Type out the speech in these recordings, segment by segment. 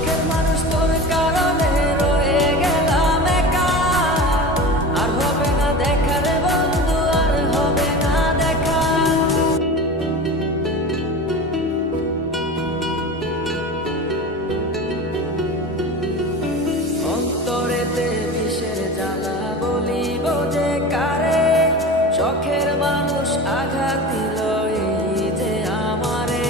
শখের মানুষ তোর কারণে রয়ে গেলাম একা, আর হবে না দেখা রে বন্ধু, আর হবে না দেখা। অন্তরেতে বিষের জ্বালা বলিব যে কারে, শখের মানুষ আঘাত দিল এই যে আমারে।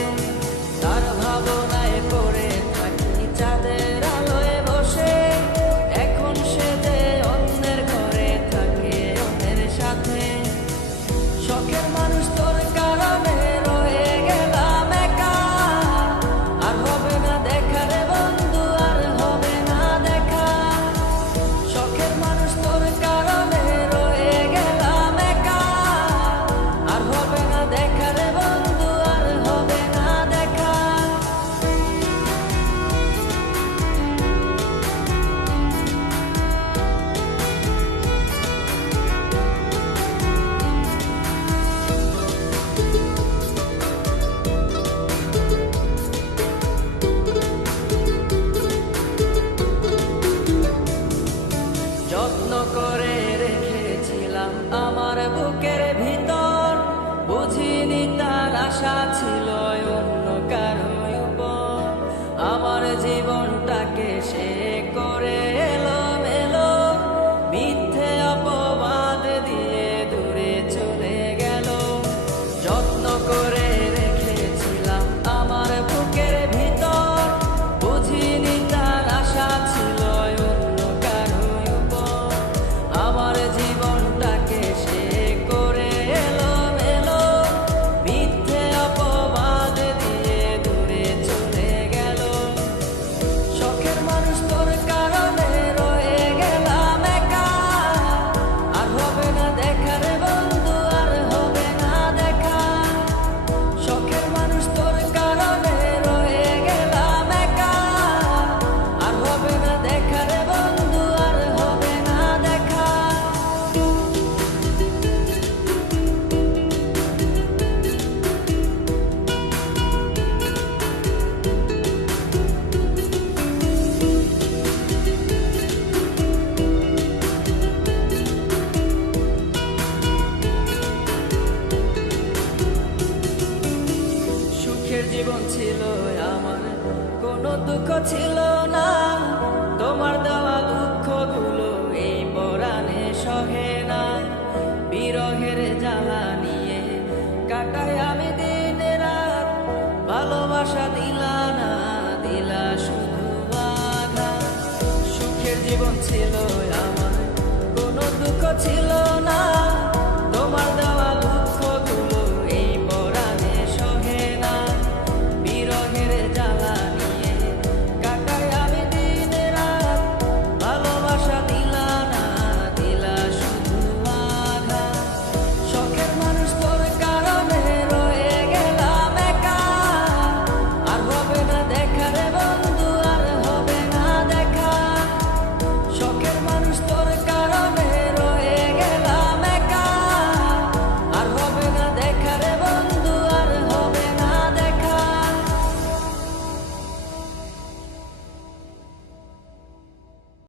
তার ভাবনায় পড়ে থাকি চাঁদের আলোয় বসে, এখন সে যে অন্যের ঘরে থাকে অন্যের সাথে। শখের মানুষ তোর কারণে রয়ে গেলাম একা, আর হবে না দেখা রে বন্ধু, আর হবে না দেখা। শখের মানুষ তোর কারণে রয়ে গেলাম একা, আর হবে না দেখা রে বন্ধু, আর হবে না দেখা। যত্ন করে রেখেছিলাম আমার বুকের ভিতর, বুঝিনি তার আশা ছিল অন্য কারো উপর। আমার জীবনটাকে সে করে এলোমেলো, মিথ্যে অপবাদ দিয়ে দূরে চলে গেল। যত্ন করে রেখেছিলাম আমার বুকের ভিতর, বুঝিনি তার আশা ছিল অন্য কারো উপর। আমার জীবনটাকে সে করে এলোমেলো, মিথ্যে অপবাদ দিয়ে দূরে চলে গেল। শখের মানুষ তোর কারণে রয়ে গেলাম একা, আর হবে না দেখা রে বন্ধু, আর হবে না দেখা। শখের মানুষ তোর কারণে রয়ে গেলাম একা, আর হবে না দেখা রে বন্ধু, আর হবে না দেখা। সুখের জীবন ছিল আমার, কোনো দুঃখ ছিল না। তোমার দেওয়া দুঃখগুলো এই পরাণে সহে না। বিরহের জ্বালা নিয়ে কাটাই আমি দিন রাত, ভালোবাসা দিলা না, দিলা শুধু আঘাত। সুখের জীবন ছিল